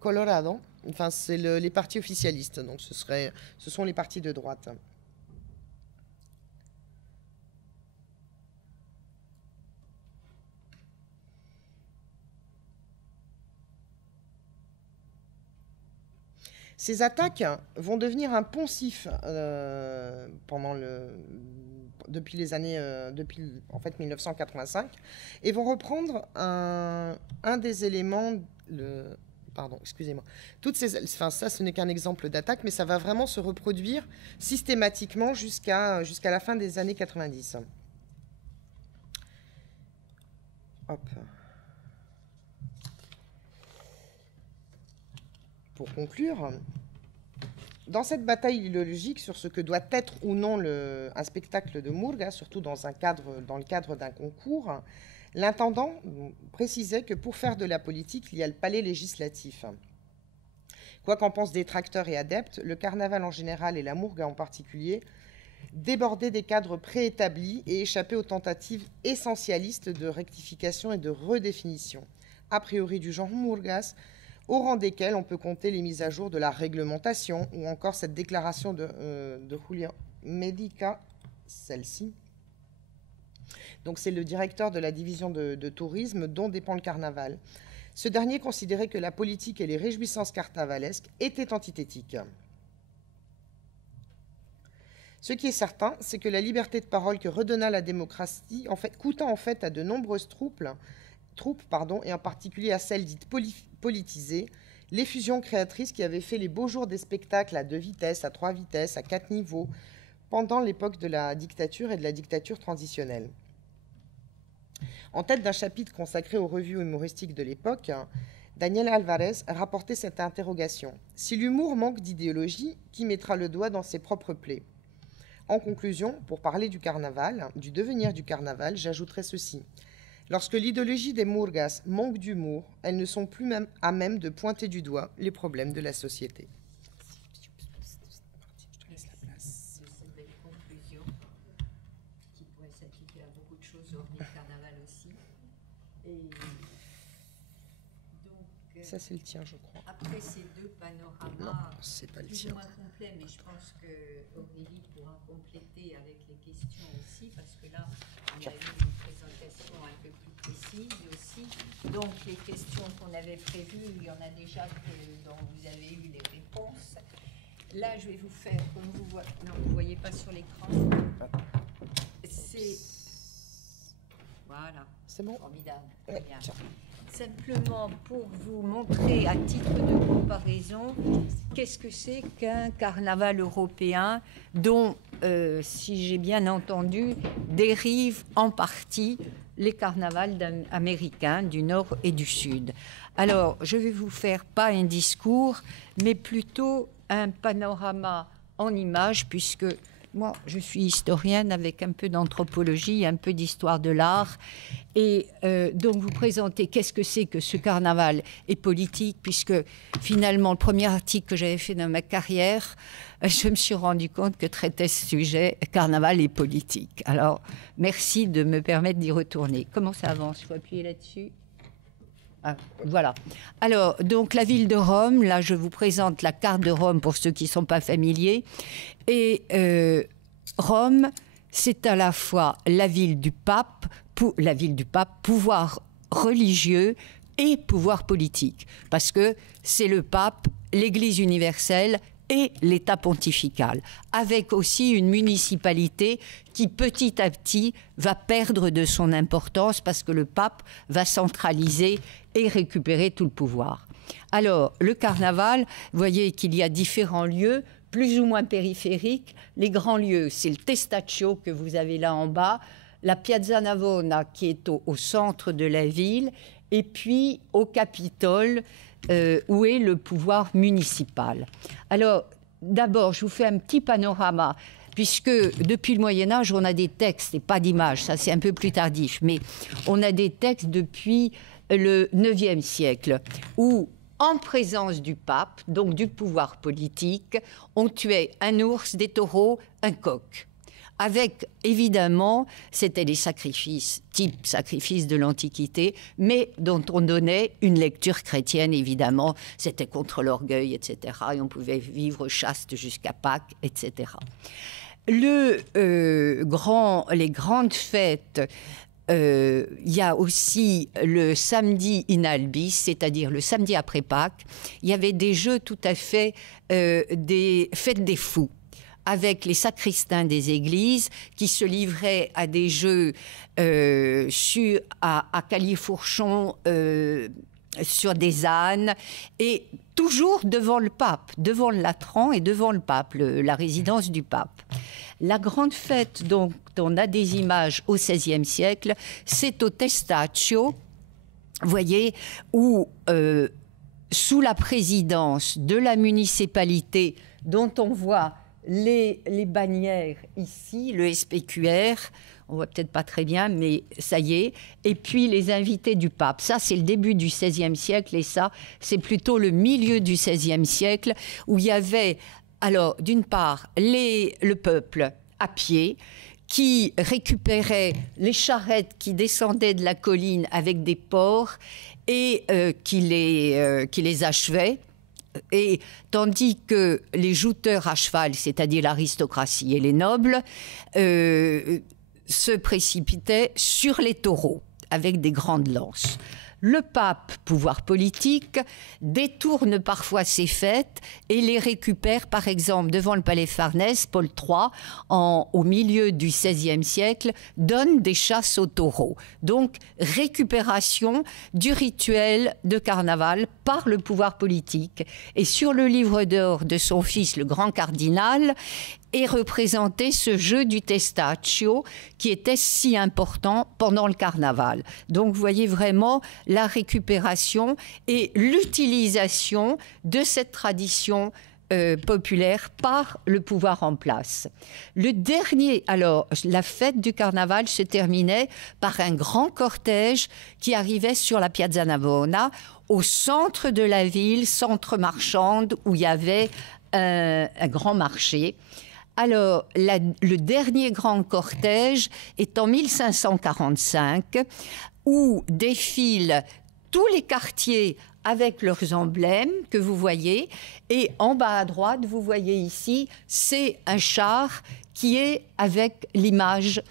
Colorado. Enfin, c'est les partis officialistes, donc ce sont les partis de droite. Ces attaques vont devenir un poncif depuis 1985 et vont reprendre un des éléments. Ça, ce n'est qu'un exemple d'attaque, mais ça va vraiment se reproduire systématiquement jusqu'à la fin des années 90. Hop. Pour conclure, dans cette bataille idéologique sur ce que doit être ou non un spectacle de murga, surtout dans le cadre d'un concours, l'intendant précisait que pour faire de la politique, il y a le palais législatif. Quoi qu'en pensent détracteurs et adeptes, le carnaval en général et la murga en particulier débordaient des cadres préétablis et échappaient aux tentatives essentialistes de rectification et de redéfinition, a priori du genre murgas, au rang desquels on peut compter les mises à jour de la réglementation ou encore cette déclaration de Julio Medica, celle-ci. Donc c'est le directeur de la division de tourisme dont dépend le carnaval. Ce dernier considérait que la politique et les réjouissances carnavalesques étaient antithétiques. Ce qui est certain, c'est que la liberté de parole que redonna la démocratie coûta à de nombreuses troupes, et en particulier à celles dites politisées, l'effusion créatrice qui avait fait les beaux jours des spectacles à 2 vitesses, à 3 vitesses, à 4 niveaux, pendant l'époque de la dictature et de la dictature transitionnelle. En tête d'un chapitre consacré aux revues humoristiques de l'époque, Daniel Alvarez rapportait cette interrogation. Si l'humour manque d'idéologie, qui mettra le doigt dans ses propres plaies? En conclusion, pour parler du carnaval, du devenir du carnaval, j'ajouterai ceci. Lorsque l'idéologie des murgas manque d'humour, elles ne sont plus à même de pointer du doigt les problèmes de la société. Je te laisse la place. C'est cette belle conclusion qui pourrait s'appliquer à beaucoup de choses, hormis le carnaval aussi. Et Ça, c'est le tien, je crois. Après ces deux panoramas, Non, c'est pas le plus tien. ou moins complets, mais je pense que Aurélie pourra compléter avec les questions aussi, parce que là, on a eu une présentation un peu plus précise aussi. Donc, les questions qu'on avait prévues, il y en a déjà dont vous avez eu les réponses. Là, je vais vous faire, comme vous voyez, non, vous ne voyez pas sur l'écran. C'est... Voilà. C'est bon? Formidable. Ouais, Bien. tiens. Simplement pour vous montrer à titre de comparaison qu'est-ce que c'est qu'un carnaval européen dont, si j'ai bien entendu, dérivent en partie les carnavals américains du Nord et du Sud. Alors, je vais vous faire pas un discours, mais plutôt un panorama en images, puisque moi, je suis historienne avec un peu d'anthropologie, un peu d'histoire de l'art. Et donc, vous présentez qu'est-ce que c'est que ce carnaval est politique, puisque finalement, le premier article que j'avais fait dans ma carrière, je me suis rendu compte que traitait ce sujet, carnaval et politique. Alors, merci de me permettre d'y retourner. Comment ça avance? Il faut appuyer là-dessus. Ah, voilà. Alors, donc, la ville de Rome, là, je vous présente la carte de Rome pour ceux qui ne sont pas familiers. Et Rome, c'est à la fois la ville du pape, pouvoir religieux et pouvoir politique. Parce que c'est le pape, l'Église universelle et l'État pontifical, avec aussi une municipalité qui petit à petit va perdre de son importance parce que le pape va centraliser et récupérer tout le pouvoir. Alors, le carnaval, vous voyez qu'il y a différents lieux, plus ou moins périphériques. Les grands lieux, c'est le Testaccio que vous avez là en bas, la Piazza Navona qui est au centre de la ville, et puis au Capitole, où est le pouvoir municipal. Alors, d'abord, je vous fais un petit panorama, puisque depuis le Moyen-Âge, on a des textes, et pas d'images, ça c'est un peu plus tardif, mais on a des textes depuis le IXe siècle, où, en présence du pape, donc du pouvoir politique, on tuait un ours, des taureaux, un coq. Avec, évidemment, c'était des sacrifices, type sacrifice de l'Antiquité, mais dont on donnait une lecture chrétienne, évidemment. C'était contre l'orgueil, etc. Et on pouvait vivre chaste jusqu'à Pâques, etc. Les grandes fêtes, il y a aussi le samedi in albis, c'est-à-dire le samedi après Pâques. Il y avait des jeux tout à fait, des fêtes des fous, avec les sacristains des églises qui se livraient à des jeux à califourchon sur des ânes, et toujours devant le pape, devant le latran et devant le pape, la résidence du pape. La grande fête dont on a des images au XVIe siècle, c'est au Testaccio, vous voyez, où sous la présidence de la municipalité, dont on voit les bannières ici, le SPQR, on voit peut-être pas très bien, mais ça y est, et puis les invités du pape. Ça, c'est le début du XVIe siècle, et ça, c'est plutôt le milieu du XVIe siècle, où il y avait, alors, d'une part, le peuple à pied, qui récupérait les charrettes qui descendaient de la colline avec des porcs, et qui les achevait. Et tandis que les jouteurs à cheval, c'est-à-dire l'aristocratie et les nobles, se précipitaient sur les taureaux avec des grandes lances. Le pape, pouvoir politique, détourne parfois ces fêtes et les récupère, par exemple, devant le palais Farnèse, Paul III, au milieu du XVIe siècle, donne des chasses aux taureaux. Donc, récupération du rituel de carnaval par le pouvoir politique. Et sur le livre d'or de son fils, le grand cardinal, est représenté ce jeu du Testaccio qui était si important pendant le carnaval. Donc vous voyez vraiment la récupération et l'utilisation de cette tradition populaire par le pouvoir en place. La fête du carnaval se terminait par un grand cortège qui arrivait sur la Piazza Navona, au centre de la ville, centre marchande, où il y avait un grand marché. Alors, le dernier grand cortège est en 1545, où défilent tous les quartiers avec leurs emblèmes que vous voyez. Et en bas à droite, vous voyez ici, c'est un char qui est avec l'image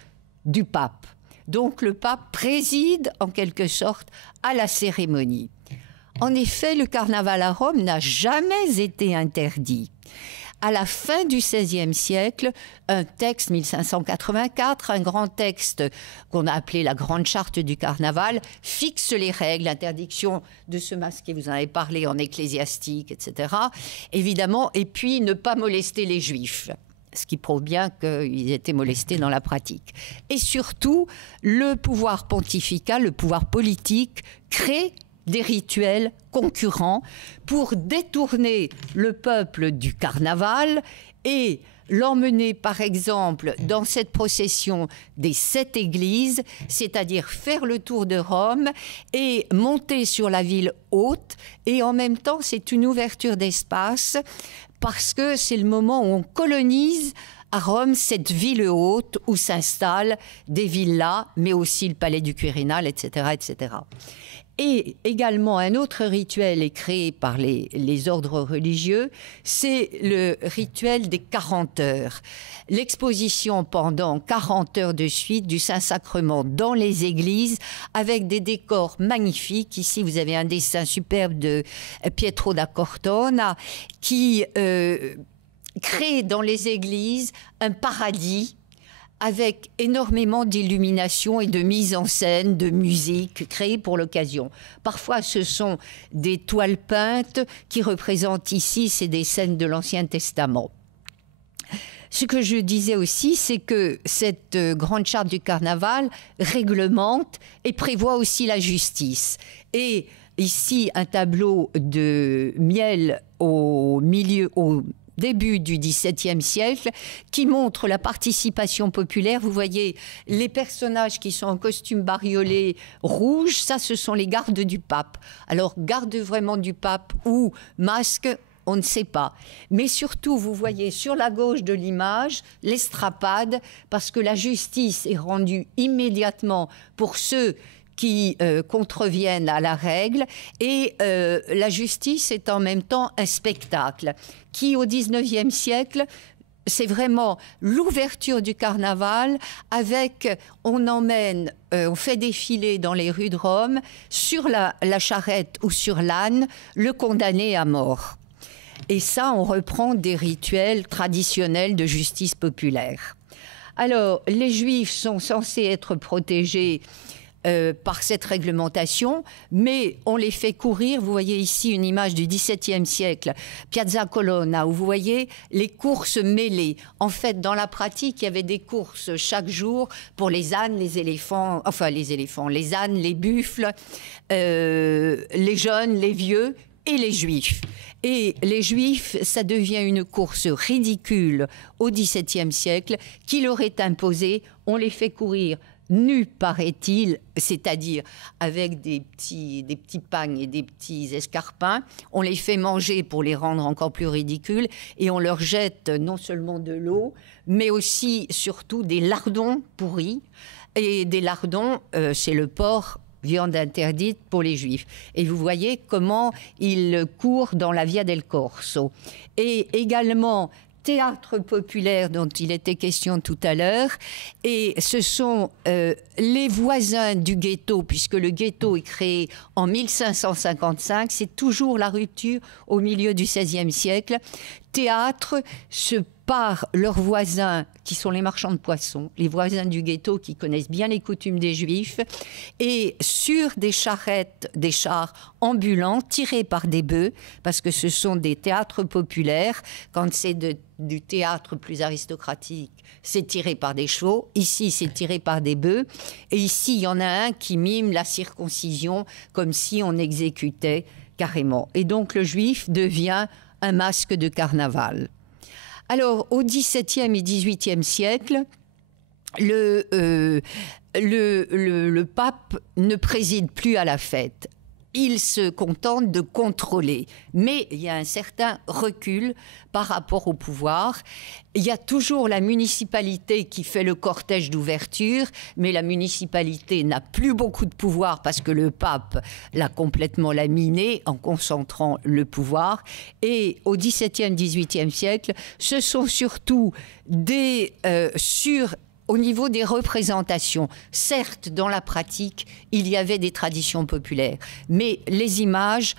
du pape. Donc le pape préside en quelque sorte à la cérémonie. En effet, le carnaval à Rome n'a jamais été interdit. À la fin du XVIe siècle, un texte, 1584, un grand texte qu'on a appelé la Grande Charte du Carnaval, fixe les règles, l'interdiction de se masquer, vous en avez parlé en ecclésiastique, etc. Évidemment, et puis ne pas molester les Juifs, ce qui prouve bien qu'ils étaient molestés dans la pratique. Et surtout, le pouvoir pontifical, le pouvoir politique, crée des rituels concurrents pour détourner le peuple du carnaval et l'emmener, par exemple, dans cette procession des 7 églises, c'est-à-dire faire le tour de Rome et monter sur la ville haute. Et en même temps, c'est une ouverture d'espace parce que c'est le moment où on colonise à Rome cette ville haute où s'installent des villas, mais aussi le palais du Quirinal, etc., etc. Et également, un autre rituel est créé par les ordres religieux, c'est le rituel des 40 heures. L'exposition pendant 40 heures de suite du Saint-Sacrement dans les églises avec des décors magnifiques. Ici, vous avez un dessin superbe de Pietro da Cortona qui crée dans les églises un paradis avec énormément d'illumination et de mise en scène, de musique créée pour l'occasion. Parfois, ce sont des toiles peintes qui représentent ici, c'est des scènes de l'Ancien Testament. Ce que je disais aussi, c'est que cette grande charte du carnaval réglemente et prévoit aussi la justice. Et ici, un tableau de Miel au début du XVIIe siècle, qui montre la participation populaire. Vous voyez les personnages qui sont en costume bariolé rouge, ça ce sont les gardes du pape. Alors garde vraiment du pape ou masque, on ne sait pas. Mais surtout, vous voyez sur la gauche de l'image l'estrapade, parce que la justice est rendue immédiatement pour ceux qui contreviennent à la règle, et la justice est en même temps un spectacle qui, au XIXe siècle, c'est vraiment l'ouverture du carnaval avec, on fait défiler dans les rues de Rome, sur la charrette ou sur l'âne, le condamné à mort. Et ça, on reprend des rituels traditionnels de justice populaire. Alors, les Juifs sont censés être protégés par cette réglementation, mais on les fait courir. Vous voyez ici une image du XVIIe siècle, Piazza Colonna, où vous voyez les courses mêlées. En fait, dans la pratique, il y avait des courses chaque jour pour les ânes, les éléphants, les ânes, les buffles, les jeunes, les vieux et les Juifs. Et les Juifs, ça devient une course ridicule au XVIIe siècle qui leur est imposée. On les fait courir nus, paraît-il, c'est-à-dire avec des petits pagnes et des petits escarpins. On les fait manger pour les rendre encore plus ridicules et on leur jette non seulement de l'eau, mais aussi, surtout, des lardons pourris. Et des lardons, c'est le porc, viande interdite pour les Juifs. Et vous voyez comment ils courent dans la Via del Corso. Et également théâtre populaire dont il était question tout à l'heure, et ce sont les voisins du ghetto, puisque le ghetto est créé en 1555, c'est toujours la rupture au milieu du XVIe siècle. Théâtre par leurs voisins, qui sont les marchands de poissons, les voisins du ghetto qui connaissent bien les coutumes des Juifs, et sur des charrettes, des chars ambulants tirés par des bœufs, parce que ce sont des théâtres populaires. Quand c'est du théâtre plus aristocratique, c'est tiré par des chevaux. Ici, c'est tiré par des bœufs. Et ici, il y en a un qui mime la circoncision, comme si on exécutait carrément. Et donc, le Juif devient un masque de carnaval. Alors, au XVIIe et XVIIIe siècle, le pape ne préside plus à la fête. il se contente de contrôler. Mais il y a un certain recul par rapport au pouvoir. Il y a toujours la municipalité qui fait le cortège d'ouverture, mais la municipalité n'a plus beaucoup de pouvoir parce que le pape l'a complètement laminé en concentrant le pouvoir. Et au XVIIe, XVIIIe siècle, ce sont surtout au niveau des représentations. Certes, dans la pratique, il y avait des traditions populaires, mais les images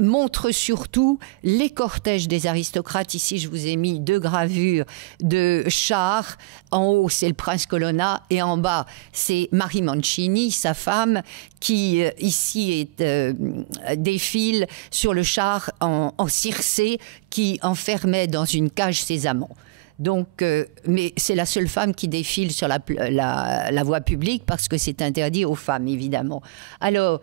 montrent surtout les cortèges des aristocrates. Ici, je vous ai mis 2 gravures de chars. En haut, c'est le prince Colonna, et en bas, c'est Marie Mancini, sa femme, qui ici défile sur le char en Circé, qui enfermait dans une cage ses amants. Donc, mais c'est la seule femme qui défile sur la voie publique parce que c'est interdit aux femmes, évidemment. Alors,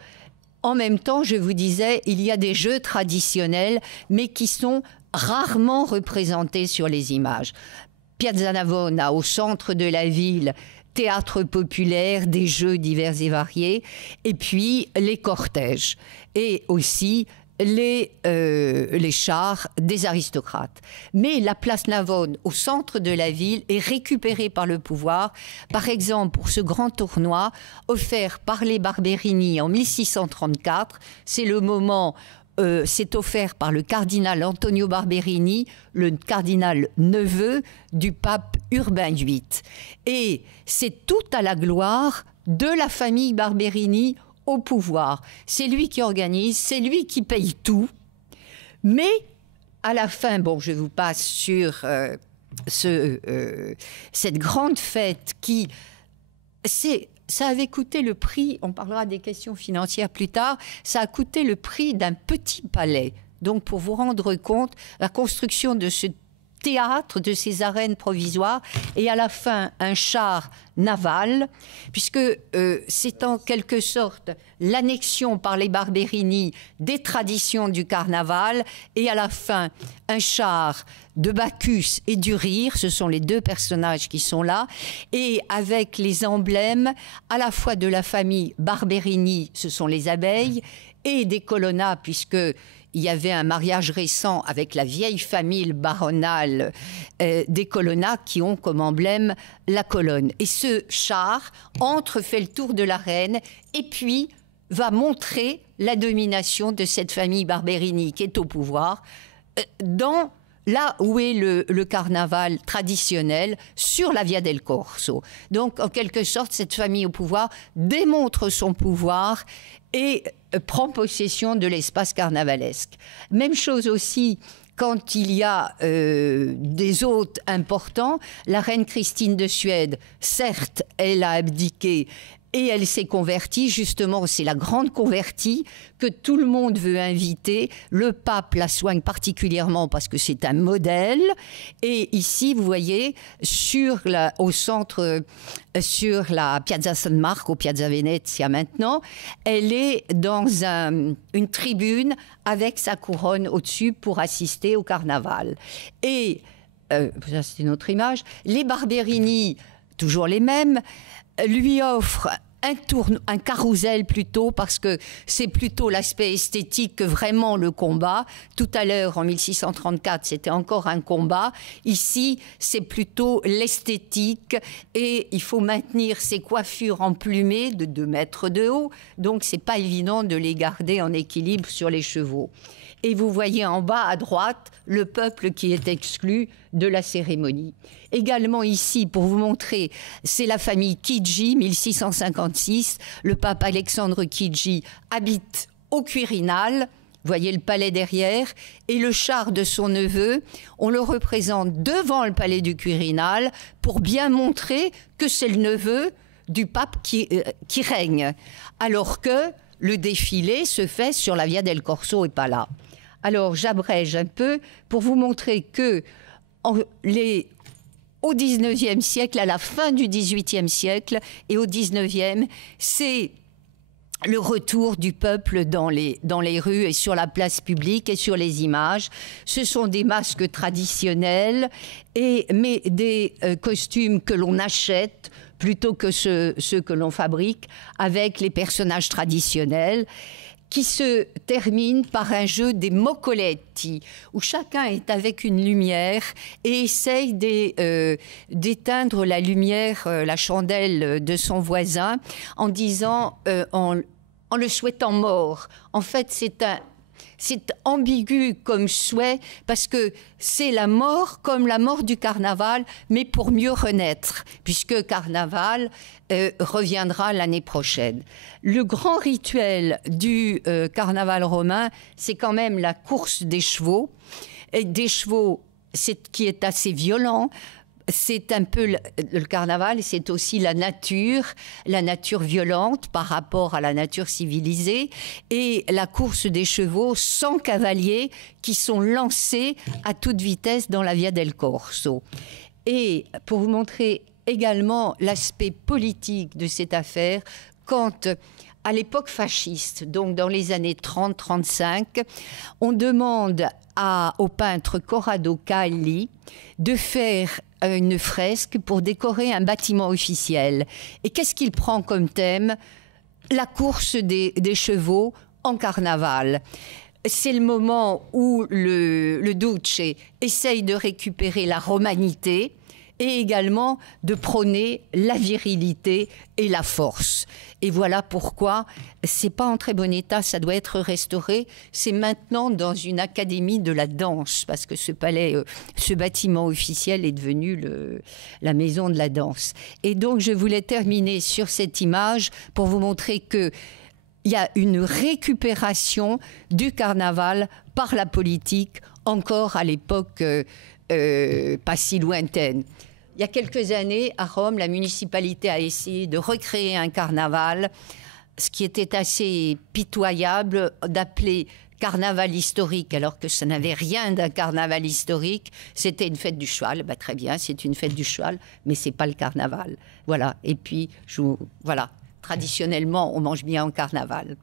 en même temps, je vous disais, il y a des jeux traditionnels, mais qui sont rarement représentés sur les images. Piazza Navona, au centre de la ville, théâtre populaire, des jeux divers et variés, et puis les cortèges. Et aussi les chars des aristocrates. Mais la place Navone, au centre de la ville, est récupérée par le pouvoir. Par exemple, pour ce grand tournoi offert par les Barberini en 1634, c'est le moment... c'est offert par le cardinal Antonio Barberini, le cardinal neveu du pape Urbain VIII. Et c'est tout à la gloire de la famille Barberini au pouvoir. C'est lui qui organise, c'est lui qui paye tout. Mais à la fin, bon, je vous passe sur cette grande fête qui... Ça avait coûté le prix, on parlera des questions financières plus tard, ça a coûté le prix d'un petit palais. Donc, pour vous rendre compte, la construction de ce théâtre, de ces arènes provisoires, et à la fin, un char naval, puisque c'est en quelque sorte l'annexion par les Barberini des traditions du carnaval, et à la fin, un char de Bacchus et du Rire, ce sont les 2 personnages qui sont là, et avec les emblèmes à la fois de la famille Barberini, ce sont les abeilles, et des Colonna, puisque il y avait un mariage récent avec la vieille famille baronale des Colonna qui ont comme emblème la colonne. Et ce char fait le tour de l'arène et puis va montrer la domination de cette famille Barberini qui est au pouvoir là où est le carnaval traditionnel, sur la Via del Corso. Donc, en quelque sorte, cette famille au pouvoir démontre son pouvoir et prend possession de l'espace carnavalesque. Même chose aussi quand il y a des hôtes importants. La reine Christine de Suède, certes, elle a abdiqué et elle s'est convertie. Justement, c'est la grande convertie que tout le monde veut inviter. Le pape la soigne particulièrement parce que c'est un modèle. Et ici, vous voyez, au centre, sur la Piazza San Marco, Piazza Venezia maintenant, elle est dans une tribune avec sa couronne au-dessus pour assister au carnaval. Et, ça c'est une autre image, les Barberini, toujours les mêmes, lui offre un carrousel plutôt, parce que c'est plutôt l'aspect esthétique que vraiment le combat. Tout à l'heure, en 1634, c'était encore un combat. Ici, c'est plutôt l'esthétique et il faut maintenir ces coiffures emplumées de 2 mètres de haut. Donc, c'est pas évident de les garder en équilibre sur les chevaux. Et vous voyez en bas à droite le peuple qui est exclu de la cérémonie. Également ici, pour vous montrer, c'est la famille Chigi, 1656. Le pape Alexandre Chigi habite au Quirinal. Vous voyez le palais derrière. Et le char de son neveu, on le représente devant le palais du Quirinal pour bien montrer que c'est le neveu du pape qui règne. Alors que le défilé se fait sur la Via del Corso et pas là. Alors, j'abrège un peu pour vous montrer que au XIXe siècle, à la fin du XVIIIe siècle et au XIXe, c'est le retour du peuple dans les rues et sur la place publique et sur les images. Ce sont des masques traditionnels, mais des costumes que l'on achète plutôt que ceux que l'on fabrique, avec les personnages traditionnels. qui se termine par un jeu des moccoletti, où chacun est avec une lumière et essaye d'éteindre la lumière, la chandelle de son voisin, en disant, en le souhaitant mort. En fait, c'est ambigu comme souhait, parce que c'est la mort comme la mort du carnaval, mais pour mieux renaître, puisque carnaval reviendra l'année prochaine. Le grand rituel du carnaval romain, c'est quand même la course des chevaux. Et des chevaux, qui est assez violent. C'est un peu le carnaval, et c'est aussi la nature violente par rapport à la nature civilisée, et la course des chevaux sans cavaliers qui sont lancés à toute vitesse dans la Via del Corso. Et pour vous montrer également l'aspect politique de cette affaire, quand à l'époque fasciste, donc dans les années 30-35, on demande au peintre Corrado Calli de faire une fresque pour décorer un bâtiment officiel. Et qu'est-ce qu'il prend comme thème? La course des chevaux en carnaval. C'est le moment où le Duce essaye de récupérer la romanité et également de prôner la virilité et la force. Et voilà pourquoi c'est pas en très bon état, ça doit être restauré. C'est maintenant dans une académie de la danse, parce que ce palais, ce bâtiment officiel est devenu la maison de la danse. Et donc je voulais terminer sur cette image pour vous montrer que il y a une récupération du carnaval par la politique, encore à l'époque pas si lointaine. Il y a quelques années, à Rome, la municipalité a essayé de recréer un carnaval, ce qui était assez pitoyable, d'appeler carnaval historique, alors que ça n'avait rien d'un carnaval historique. C'était une fête du cheval. Ben, très bien, c'est une fête du cheval, mais c'est pas le carnaval. Voilà. Et puis, voilà. Traditionnellement, on mange bien en carnaval.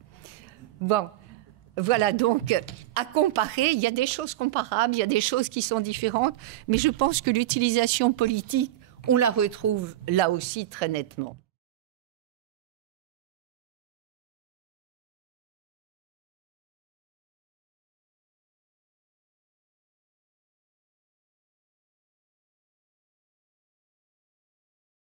Bon. Voilà, donc, à comparer, il y a des choses comparables, il y a des choses qui sont différentes, mais je pense que l'utilisation politique, on la retrouve là aussi très nettement.